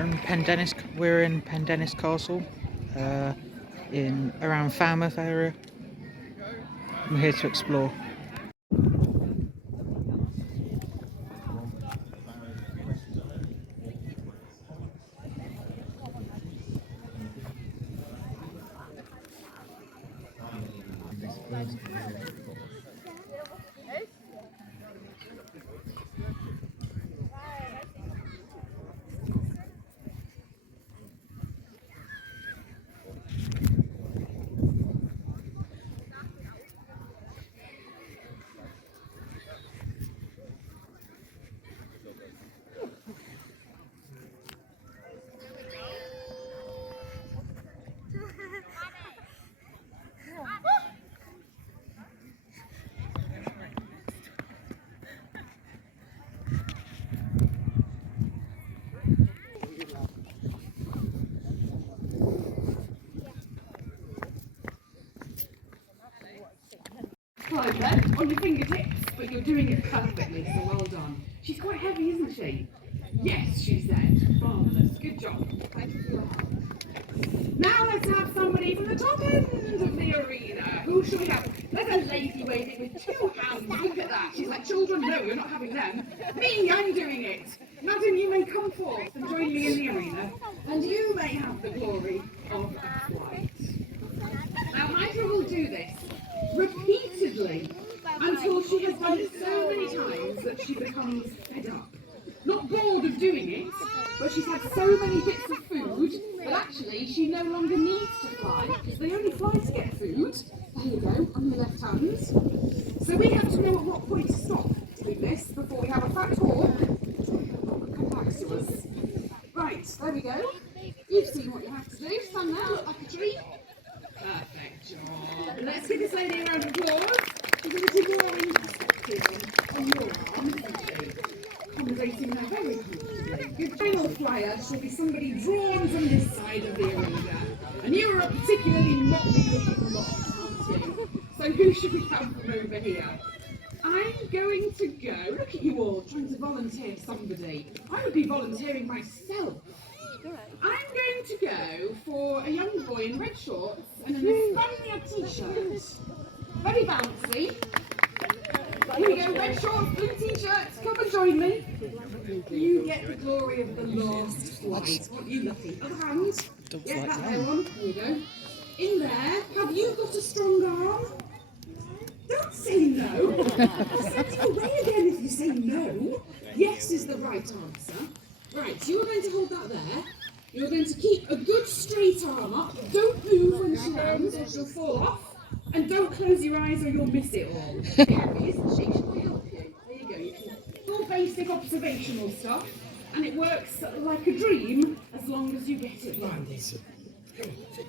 We're in Pendennis Castle, in around Falmouth area. We're here to explore. Left on your fingertips, but you're doing it perfectly, so well done. She's quite heavy, isn't she? Yes, she said. Marvellous. Good job. Thank you for your help. Now let's have somebody from the top end of the arena. Who shall we have? There's a lady waving with 2 hands. Look at that. She's like, children, no, you're not having them. Me, I'm doing it. Madam, you may come forth and join me in the arena, and you may have the glory of a flight. Now, Hydra will do this repeatedly until she has done it so many times that she becomes fed up. Not bored of doing it, but she's had so many bits of food that actually she no longer needs to fly, because they only fly to get food. There you go, on your left hand. So we have to know at what point to stop doing this before we have a fat hawk come back to us. Right, there we go. You've seen what you have to do. Stand there, look like a tree. Perfect job. Let's give this lady a round of applause. She's a little more interested on your arm, isn't she? Accommodating her very comfortably. Your final flyer shall be somebody drawn from this side of the arena. And you are a particularly motley looking lot, aren't you? So who should we have from over here? I'm going to go, look at you all trying to volunteer somebody. I would be volunteering myself. I'm going to go for a young boy in red shorts and an España t-shirt. Very bouncy. Here we go, red shorts, blue t-shirts, come and join me. You get the glory of the last flight. Aren't you lucky? Other hand. Yeah, that there one. There you go. In there, have you got a strong arm? Don't say no. I'll send you away again if you say no. Yes is the right answer. Right, so you're going to hold that there. You're going to keep a good straight arm up. Don't move when she lands or she'll fall off. And don't close your eyes or you'll miss it all. Scary, isn't she? Shall I help you? There you go. You can full basic observational stuff. And it works like a dream as long as you get it right.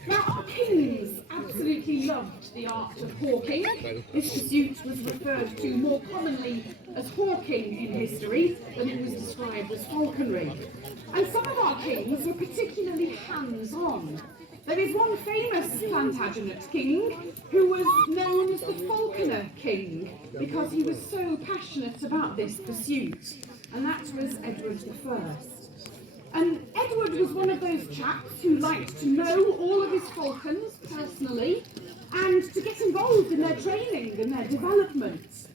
Now, our kings absolutely loved the art of hawking. This pursuit was referred to more commonly as hawking in history than it was described as falconry. And some of our kings were particularly hands-on. There is one famous Plantagenet king who was known as the Falconer King because he was so passionate about this pursuit, and that was Edward I. And Edward was one of those chaps who liked to know all of his falcons personally and to get involved in their training and their development.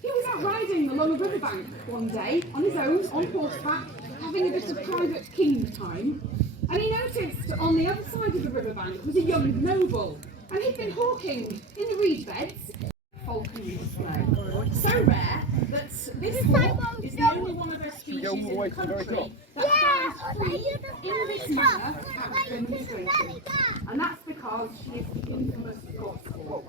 He was out riding along a riverbank one day on his own, on horseback, having a bit of private king time, and he noticed on the other side of the riverbank was a young noble, and he'd been hawking in the reed beds. Falconry display. So rare that this hawk is the only one of their species in the country that flies free in this manner at demonstration. And that's because she is the infamous goshawk.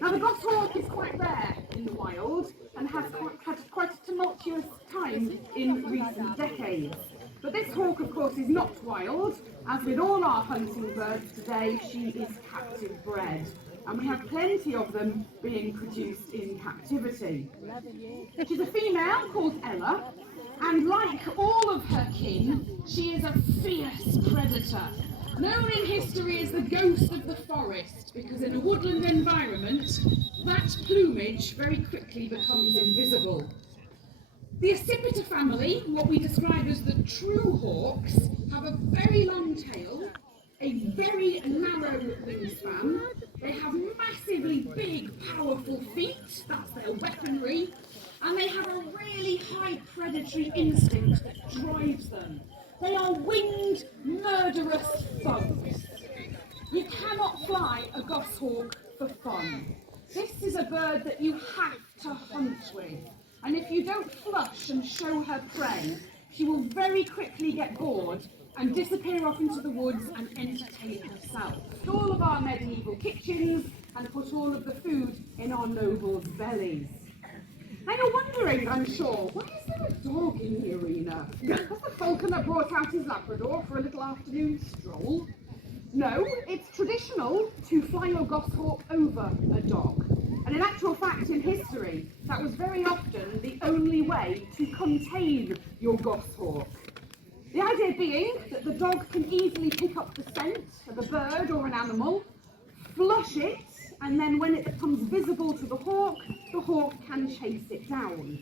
Now the goshawk is quite rare in the wild and has had quite a tumultuous time in recent decades. But this hawk, of course, is not wild. As with all our hunting birds today, she is captive bred. And we have plenty of them being produced in captivity. She's a female called Ella, and like all of her kin, she is a fierce predator, known in history as the ghost of the forest, because in a woodland environment, that plumage very quickly becomes invisible. The accipiter family, what we describe as the true hawks, have a very long tail, a very narrow wingspan. They have massively big, powerful feet, that's their weaponry, and they have a really high predatory instinct that drives them. They are winged, murderous thugs. You cannot fly a goshawk for fun. This is a bird that you have to hunt with. And if you don't flush and show her prey, she will very quickly get bored and disappear off into the woods and entertain herself. All of our medieval kitchens and put all of the food in our nobles' bellies. Now you're wondering, I'm sure, why is there a dog in the arena? Has the falconer brought out his Labrador for a little afternoon stroll? No, it's traditional to fly your goshawk over a dog. And in actual fact, in history, that was very often the only way to contain your goshawk. The idea being that the dog can easily pick up the scent of a bird or an animal, flush it, and then when it becomes visible to the hawk can chase it down.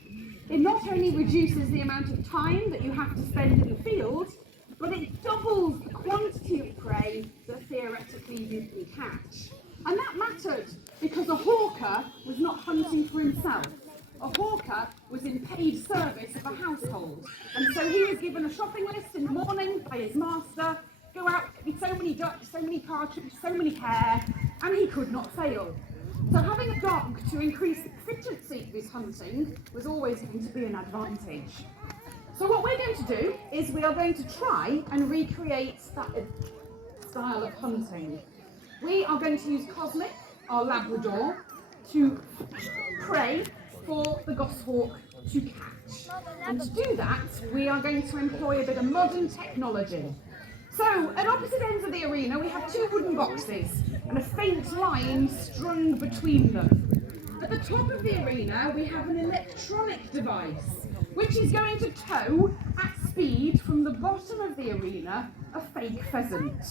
It not only reduces the amount of time that you have to spend in the field, but it doubles the quantity of prey that theoretically you can catch. And that mattered because a hawker was not hunting for himself. A hawker was in paid service of a household. And so he was given a shopping list in the morning by his master, go out, get so many ducks, so many partridges, so many hare, and he could not fail. So having a dog to increase the efficiency of his hunting was always going to be an advantage. So what we're going to do is we are going to try and recreate that style of hunting. We are going to use Cosmic, our Labrador, to prey for the goshawk to catch. And to do that, we are going to employ a bit of modern technology. So, at opposite ends of the arena, we have two wooden boxes and a faint line strung between them. At the top of the arena, we have an electronic device, which is going to tow at speed from the bottom of the arena a fake pheasant.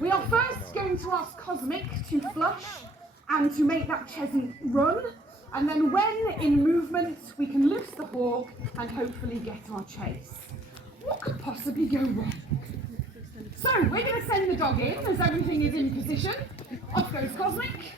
We are first going to ask Cosmic to flush and to make that pheasant run, and then when in movement, we can loose the hawk and hopefully get our chase. What could possibly go wrong? So, we're going to send the dog in as everything is in position. Off goes Cosmic.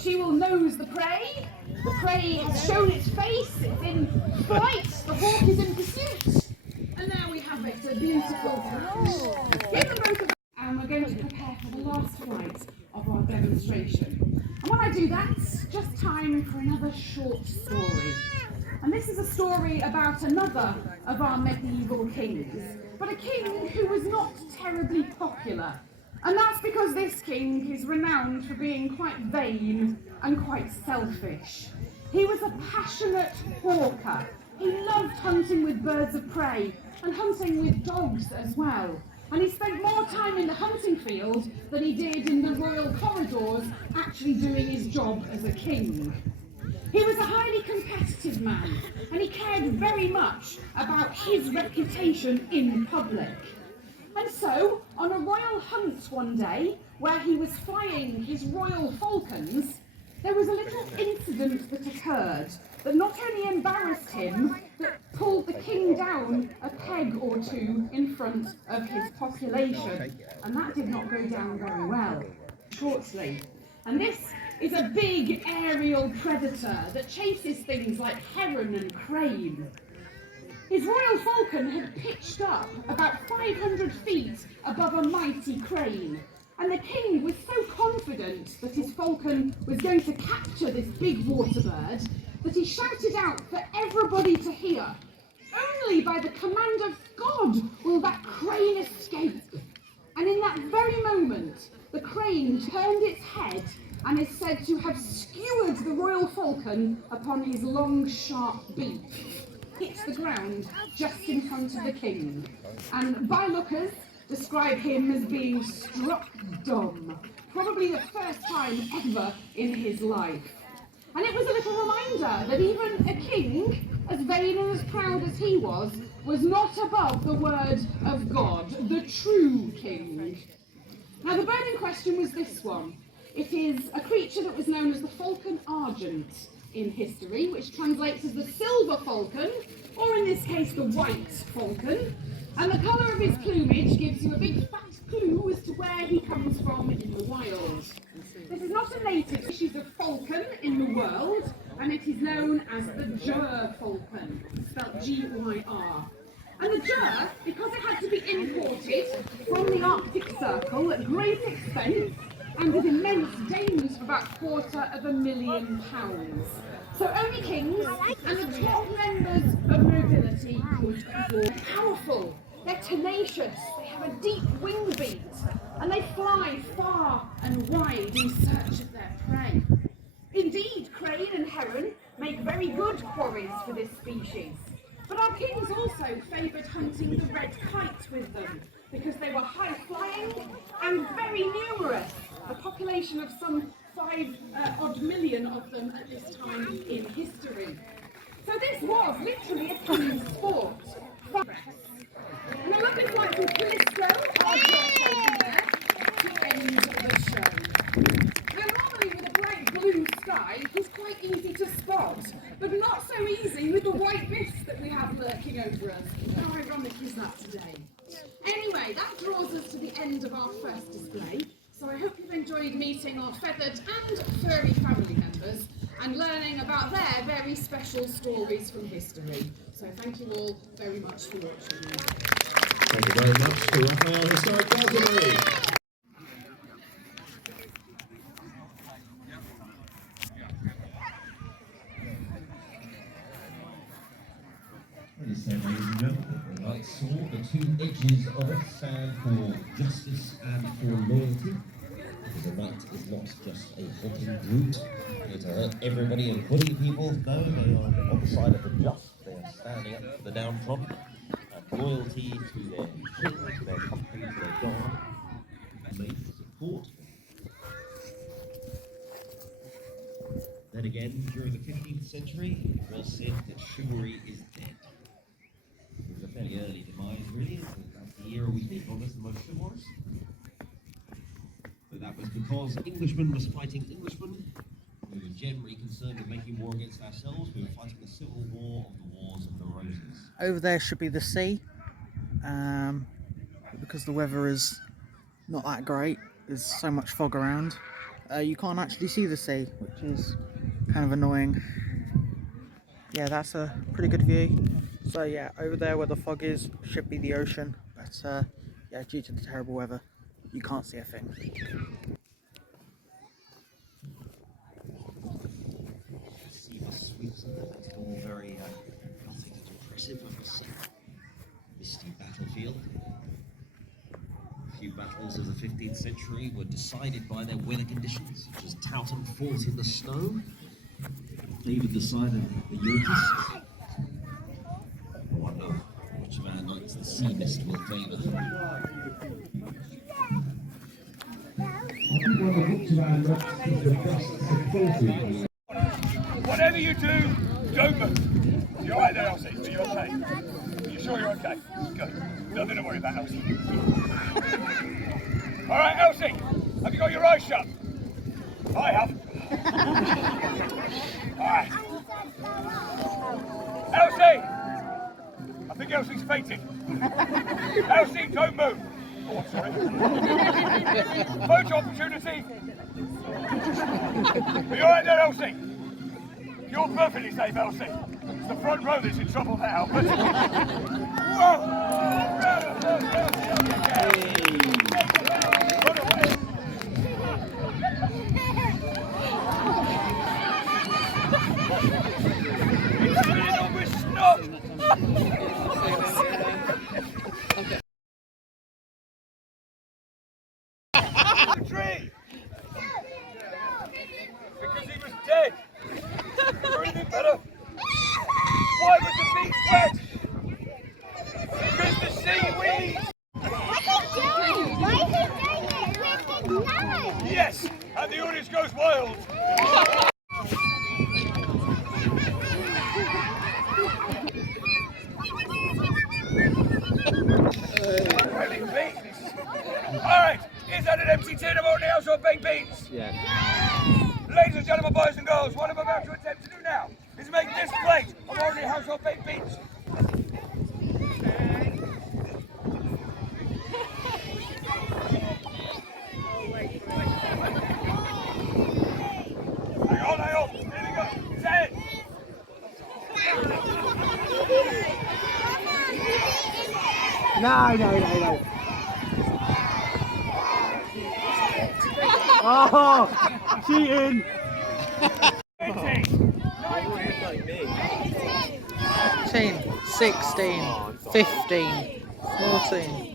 She will nose the prey. The prey has shown its face, it's in flight, the hawk is in pursuit. And now we have it, a beautiful catch. Give them both and we're going to prepare for the last flight of our demonstration. And when I do that, just time for another short story. And this is a story about another of our medieval kings, but a king who was not terribly popular. And that's because this king is renowned for being quite vain and quite selfish. He was a passionate hawker. He loved hunting with birds of prey and hunting with dogs as well. And he spent more time in the hunting field than he did in the royal corridors actually doing his job as a king. He was a highly competitive man, and he cared very much about his reputation in public. And so, on a royal hunt one day, where he was flying his royal falcons, there was a little incident that occurred that not only embarrassed him, but pulled the king down a peg or two in front of his population. And that did not go down very well. Shortly. And this is a big aerial predator that chases things like heron and crane. His royal falcon had pitched up about 500 feet above a mighty crane, and the king was so confident that his falcon was going to capture this big water bird that he shouted out for everybody to hear, "Only by the command of God will that crane escape." And in that very moment, the crane turned its head and is said to have skewered the royal falcon upon his long, sharp beak. Hit the ground just in front of the king, and bylookers describe him as being struck dumb, probably the first time ever in his life. And it was a little reminder that even a king, as vain and as proud as he was not above the word of God, the true king. Now the bird in question was this one. It is a creature that was known as the falcon argent, in history, which translates as the silver falcon, or in this case the white falcon. And the colour of his plumage gives you a big fat clue as to where he comes from in the wild. This is not a native species of falcon in the world, and it is known as the Gyr falcon, spelled G-Y-R. And the Gyr, because it had to be imported from the Arctic Circle at great expense and with immense dangers of about £250,000. So only kings and the top members of nobility could afford. They're powerful, they're tenacious, they have a deep wing beat, and they fly far and wide in search of their prey. Indeed, crane and heron make very good quarries for this species. But our kings also favoured hunting the red kite with them because they were high-flying and very numerous, a population of some 5 odd million of them at this time in history. So this was literally a king's sport. And a lovely flight from Callisto, our station there, to end the show. Now normally with a bright blue sky, it's quite easy to spot, but not so easy with the white mist that we have lurking over us. How ironic is that today? Anyway, that draws us to the end of our first display, so I hope you've enjoyed meeting our feathered and furry family members and learning about their very special stories from history. So thank you all very much for watching. Thank you very much to Raphael Historic Gallery. Ladies and gentlemen, the light saw the two edges of it stand for justice and for loyalty. Because a knight is not just a hulking brute here to hurt everybody and bully people. No, they are on the side of the just. They are standing up for the downtrodden. And loyalty to their king, to their country, to their god, made to support. Then again, during the 15th century, it was said that chivalry is dead. It was a fairly early demise, really. That's the era we think of as the most chivalrous. But that was because Englishmen was fighting Englishmen. We were generally concerned with making war against ourselves. We were fighting the civil war of the Wars of the Roses. Over there should be the sea, because the weather is not that great. There's so much fog around. You can't actually see the sea, which is kind of annoying. Yeah, that's a pretty good view. So yeah, over there where the fog is should be the ocean, but yeah, due to the terrible weather, you can't see a thing. See the sweeps of that. It's all very, I think it's impressive, I must say. Misty battlefield. A few battles of the 15th century were decided by their weather conditions, such as Towton Fort in the snow, favoured the side of the Yorkists. I wonder which of our knights the sea mist will favour. Whatever you do, don't move. You're right there, Elsie. Are you okay? Are you sure you're okay? Good. Nothing to worry about, Elsie. All right, Elsie. Have you got your eyes shut? I have. All right. Elsie! I think Elsie's fainted. Elsie, don't move. Oh, I'm sorry. Photo opportunity. Are you alright there, Elsie? You're perfectly safe, Elsie. It's the front row that's in trouble now, but... Whoa! Run away. It's filling up with snot! The tree! Because he was dead! Breathing better! Why was the beach wet? Because the seaweed! Why is he doing it with his nose? Yes! And the audience goes wild! Really beans! Alright, is that an empty tin of oatmeal or baked beans? Yeah. Ladies and gentlemen, boys and girls, what I'm about to attempt to do now There's our big beach. Hang on. Here we go. Say it. No. Oh, cheating. 18, 16, 15, 14.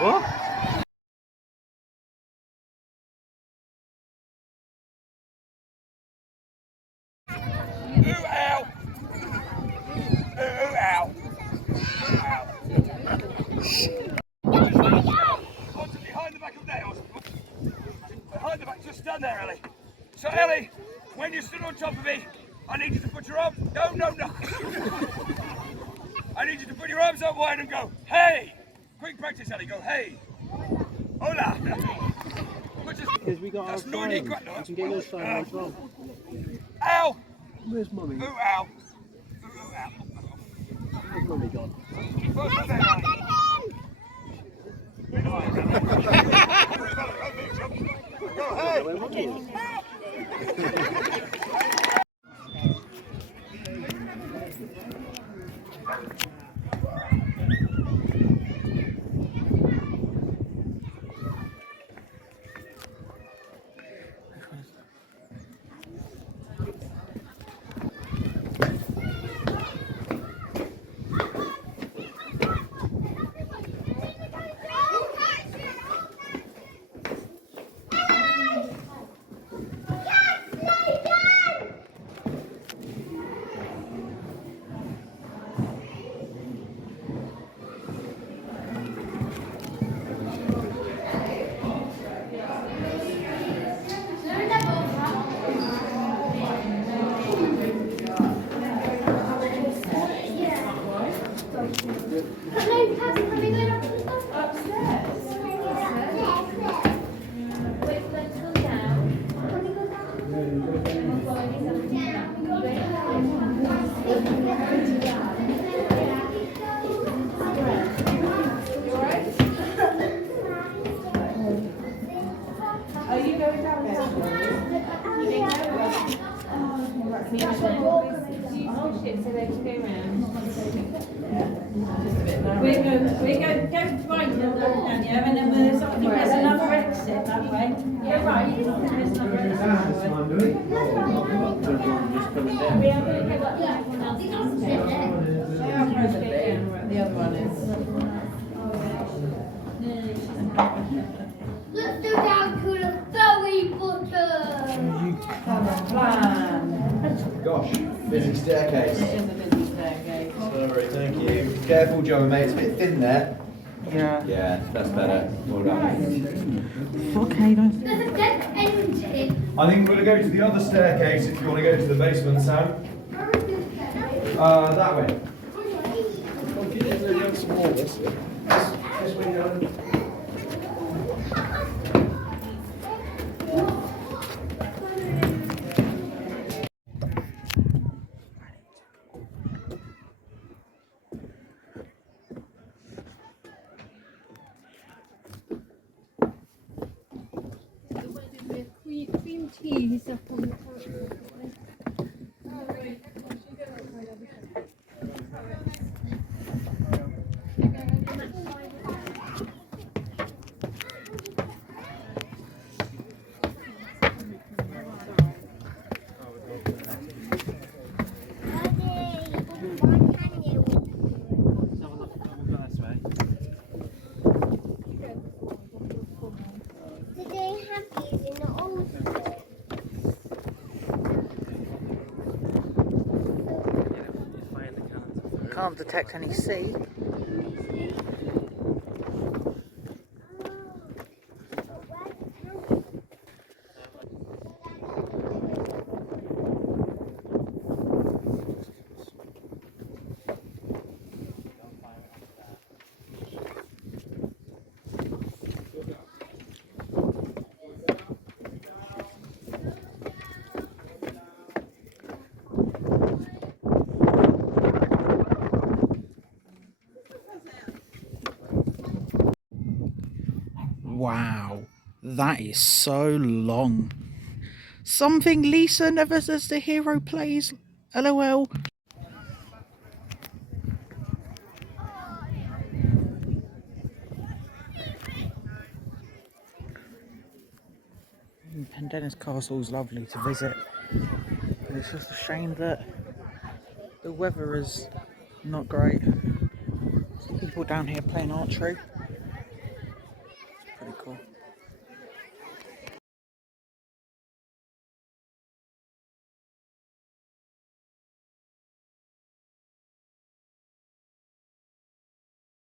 What? Ooh, ow. Ooh, ow. Onto behind the back of nails. Behind the back, just stand there, Ellie. So, Ellie, when you stood on top of me, I need you to put your arms. No. I need you to put your arms out wide and go, hey. Quick practice, Ellie. Go, hey. Hola. Because we got our phone. You can get your phone later on. Ow. Where's Mummy? Ooh, ow. Where's Mummy gone? Go, hey. Where Mummy is? We go right down here, and then there's another exit that way. You're right, there's another exit that way. We are going to go up that one else. The other one is. Let's go down to the ferry bottom. Gosh, busy staircase. It is a busy staircase. Sorry, thank you. Careful, Joe, mate. It's a bit thin there. Yeah. Yeah, that's better. Well done. Okay, don't. There's a dead engine. I think we're going to go to the other staircase if you want to go to the basement, Sam. That way. Cream tea is up on the Did they have these in the old school? Can't detect any sea. Wow, that is so long. Something Lisa never says the hero plays. LOL. Pendennis Castle is lovely to visit, but it's just a shame that the weather is not great. Some people down here playing archery.